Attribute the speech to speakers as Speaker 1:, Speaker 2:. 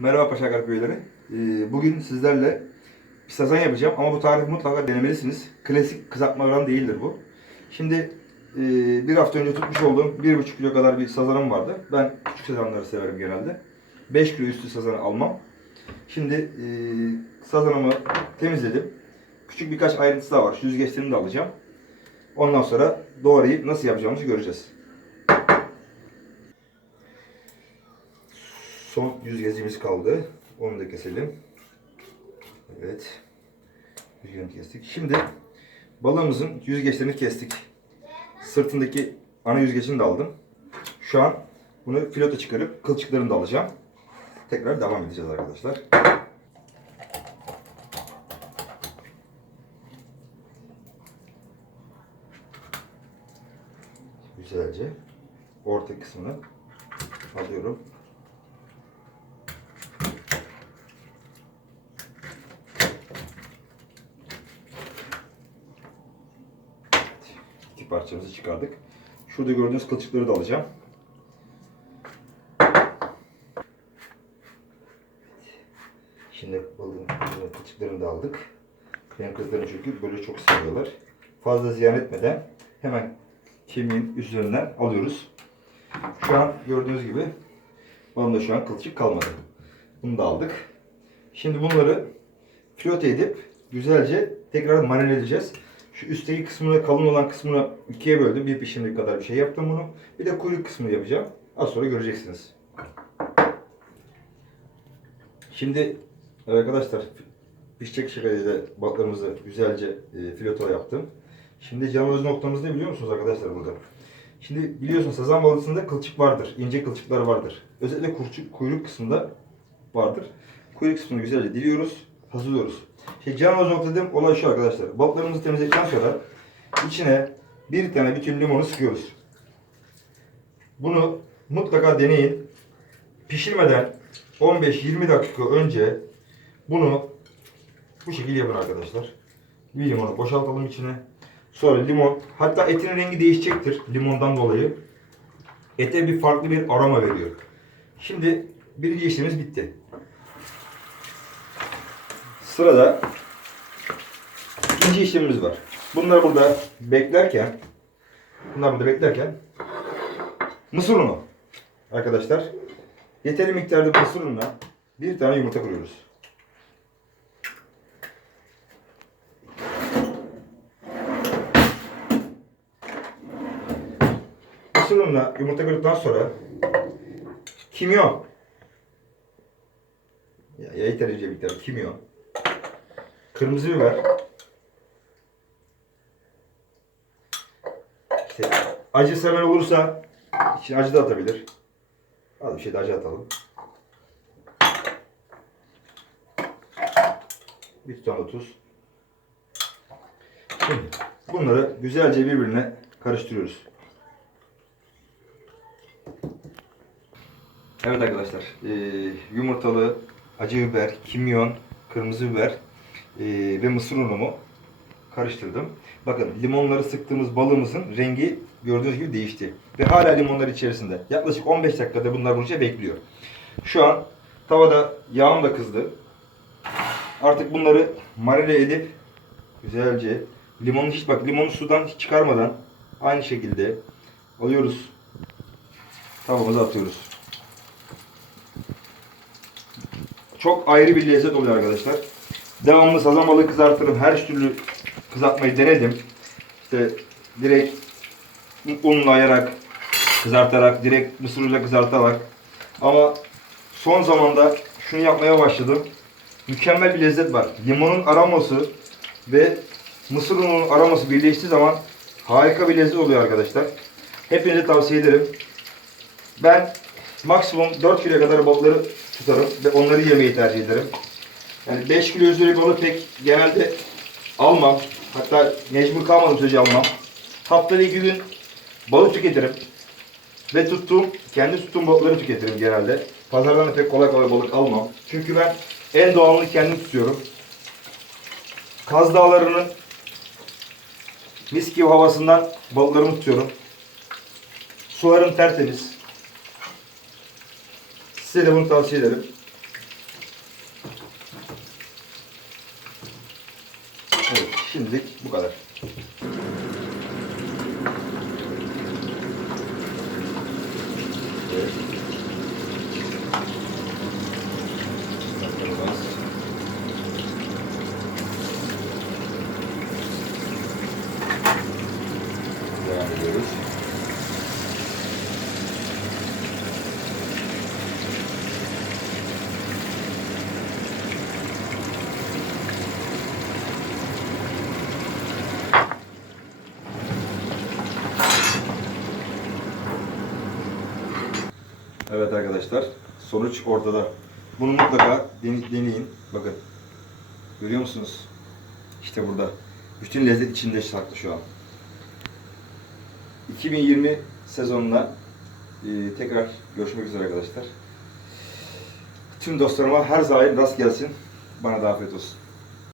Speaker 1: Merhaba Paşakar köyleri. Ee, Bugün sizlerle bir sazan yapacağım ama bu tarifi mutlaka denemelisiniz. Klasik kızartmadan değildir bu. Şimdi e, bir hafta önce tutmuş olduğum 1,5 kilo kadar bir sazanım vardı. Ben küçük sazanları severim genelde. 5 kilo üstü sazanı almam. Şimdi e, sazanımı temizledim. Küçük birkaç ayrıntısı daha var. Şu yüzgeçlerini de alacağım. Ondan sonra doğrayıp nasıl yapacağımızı göreceğiz. Son yüzgecimiz kaldı. Onu da keselim. Evet. Yüzgecini kestik. Şimdi balığımızın yüzgeçlerini kestik. Sırtındaki ana yüzgecini de aldım. Şu an bunu filota çıkarıp kılçıklarını da alacağım. Tekrar devam edeceğiz arkadaşlar. Güzelce orta kısmını alıyorum. İki parçamızı çıkardık. Şurada gördüğünüz kılçıkları da alacağım. Şimdi balığın kılçıklarını da aldık. Benim kızlarım çünkü böyle çok seviyorlar. Fazla ziyan etmeden hemen kemiğin üzerinden alıyoruz. Şu an gördüğünüz gibi balımda şu an kılçık kalmadı. Bunu da aldık. Şimdi bunları filote edip güzelce tekrar marine edeceğiz. Şu üstteki kısmını kalın olan kısmını ikiye böldüm. Bir pişimlik kadar bir şey yaptım bunu. Bir de kuyruk kısmını yapacağım. Az sonra göreceksiniz. Şimdi arkadaşlar pişecek şekilde balıklarımızı güzelce e, filoto yaptım. Şimdi can öz noktamız ne biliyor musunuz arkadaşlar burada? Şimdi biliyorsunuz sazan balığısında kılçık vardır. ince kılçıklar vardır. Özellikle kurçuk, kuyruk kısmında vardır. Kuyruk kısmını güzelce diliyoruz, hazırlıyoruz. Şey, can olay şu arkadaşlar. Balıklarımızı temizledikten sonra içine bir tane bütün limonu sıkıyoruz. Bunu mutlaka deneyin. Pişirmeden 15-20 dakika önce bunu bu şekilde yapın arkadaşlar. Bir limonu boşaltalım içine. Sonra limon, hatta etin rengi değişecektir limondan dolayı. Ete bir farklı bir aroma veriyor. Şimdi birinci işlemimiz bitti. Sırada ikinci işlemimiz var. Bunlar burada beklerken bunlar burada beklerken mısır unu arkadaşlar yeterli miktarda mısır ununa bir tane yumurta kırıyoruz. Mısır ununa yumurta kırdıktan sonra kimyon ya yeterince miktar kimyon kırmızı biber işte acı seven olursa içine acı da atabilir. Az bir şey de acı atalım. Bir da tuz. Şimdi bunları güzelce birbirine karıştırıyoruz. Evet arkadaşlar, e, yumurtalı, acı biber, kimyon, kırmızı biber ve mısır unumu karıştırdım. Bakın limonları sıktığımız balığımızın rengi gördüğünüz gibi değişti. Ve hala limonlar içerisinde. Yaklaşık 15 dakikada bunlar bunca bekliyor. Şu an tavada yağım da kızdı. Artık bunları marine edip güzelce limonu hiç bak limonu sudan hiç çıkarmadan aynı şekilde alıyoruz. Tavamıza atıyoruz. Çok ayrı bir lezzet oluyor arkadaşlar. Devamlı sazan kızartırım. Her türlü kızartmayı denedim. İşte direkt unlayarak, kızartarak, direkt mısır unuyla kızartarak. Ama son zamanda şunu yapmaya başladım. Mükemmel bir lezzet var. Limonun aroması ve mısır ununun aroması birleştiği zaman harika bir lezzet oluyor arkadaşlar. Hepinize tavsiye ederim. Ben maksimum 4 kilo kadar balıkları tutarım ve onları yemeyi tercih ederim. Yani 5 kilo üzeri balık pek genelde almam. Hatta mecbur kalmadığım sürece almam. Haftada 2 gün balık tüketirim. Ve tuttuğum, kendi tuttuğum balıkları tüketirim genelde. Pazardan da pek kolay kolay balık almam. Çünkü ben en doğalını kendim tutuyorum. Kaz Dağları'nın mis gibi havasından balıklarımı tutuyorum. Sularım tertemiz. Size de bunu tavsiye ederim. Bu kadar. Evet. Bakıyoruz. Devam ediyoruz. Evet arkadaşlar, sonuç ortada. Bunu mutlaka dene- deneyin. Bakın. Görüyor musunuz? İşte burada. Bütün lezzet içinde saklı şu an. 2020 sezonuna e, tekrar görüşmek üzere arkadaşlar. Tüm dostlarıma her zaman rast gelsin. Bana da afiyet olsun.